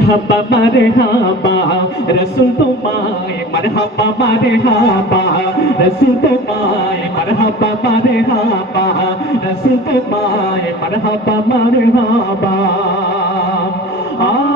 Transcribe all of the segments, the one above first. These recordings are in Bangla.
হাবা মারে হাবা রসুল তোমায় মারহাবা মারে হাবা রসুল তোমায় মারহাবা মারে হাবা রসুল তোমায় মারে হাবা আ আ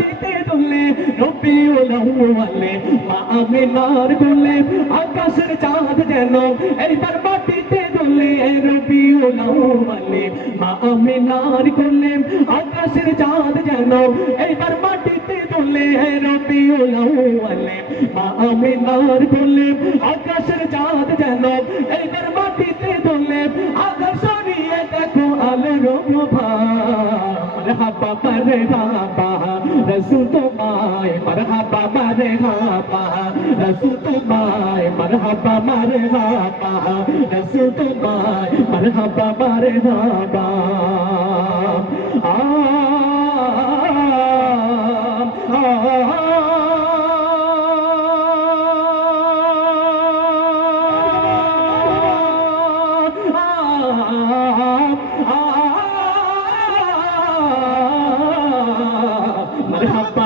রবিউল আউয়ালে মা আমিনার কোলে আকাশের চাঁদ যেন এইটার মাটিতে দুলে রবিউল আউয়ালে। মা আমিনার কোলে আকাশের চাঁদ যেন এইবার মাটিতে দুলে রবিউল আউয়ালে মা আমিনার কোলে আকাশের চাঁদ যেন এইবার মাটিতে দুলে আকাশ সরিয়ে দেখো আলোর মরহাবা মরহাবা রসুল তোমায় মরহাবা মরহাবা রসুল তোমায় মরহাবা মরহাবা রসুল তোমায় মরহাবা মরহাবা। আ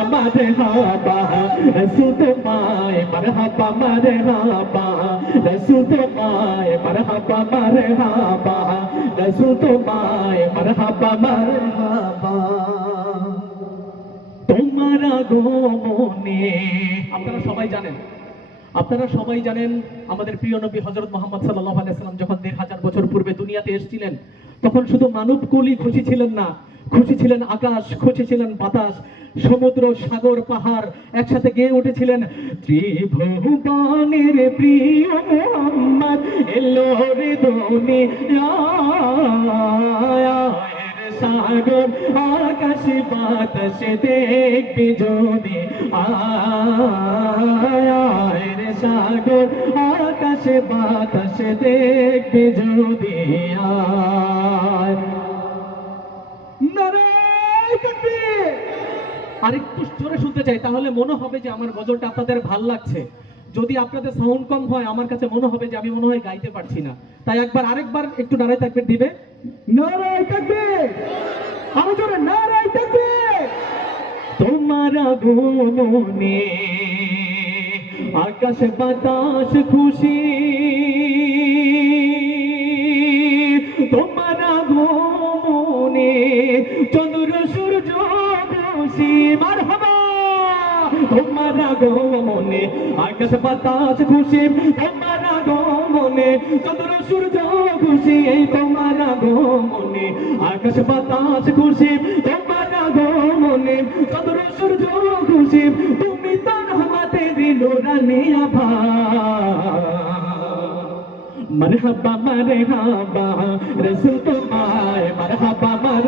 مرحبا مرحبا رسول তোমায় مرحبا مرحبا رسول তোমায় مرحبا مرحبا رسول তোমায় مرحبا مرحبا তোমার আগমনে আপনারা সবাই জানেন আপনারা সবাই জানেন আমাদের প্রিয় নবী হজরত মোহাম্মদ সাল্লাহ আলাইসাল্লাম যখন দেড় হাজার বছর পূর্বে দুনিয়াতে এসেছিলেন তখন শুধু মানব কুলি খুশি ছিলেন না খুশি ছিলেন আকাশ, খুশি ছিলেন বাতাস, সমুদ্র, সাগর, পাহাড় একসাথে গেয়ে উঠেছিলেন ত্রিভুবনের প্রিয় মোহাম্মদ, এলো রে সাগর, আকাশ বাতাস দেখবি যদি আয় রে সাগর, আকাশ বাতাস দেখবি যদি আয়! আরেকটু জোরে শুনতে চাই তাহলে মনে হবে যে আমার গজলটা আপনাদের ভালো লাগছে। যদি আপনাদের সাউন্ড কম হয় আমার কাছে মনে হবে যে আমি মনে হয় গাইতে পারছি না। তাই একবার আরেকবার একটু নারায় থাকবে দিবে। নারায় থাকবে আরও জোরে নারায় থাকবে তোমার আগমনে আকাশ বাতাস খুশি। তোমার আগমনে, আকাশ বাতাস খুশি তোমার আগমনে, চন্দ্র সূর্য খুশি এই তোমার আগমনে, আকাশ বাতাস খুশি তোমার আগমনে, চন্দ্র সূর্য খুশি তুমি তো রহমতে দিল রানিয়া ভাই مرحبا مرحبا رسول تمہارے مرحبا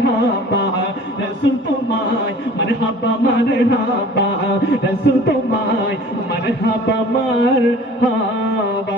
হাবা রসুল তোমায় মার হাবা মার হাবা রসুল তোমায় মার হাবা মার হাবা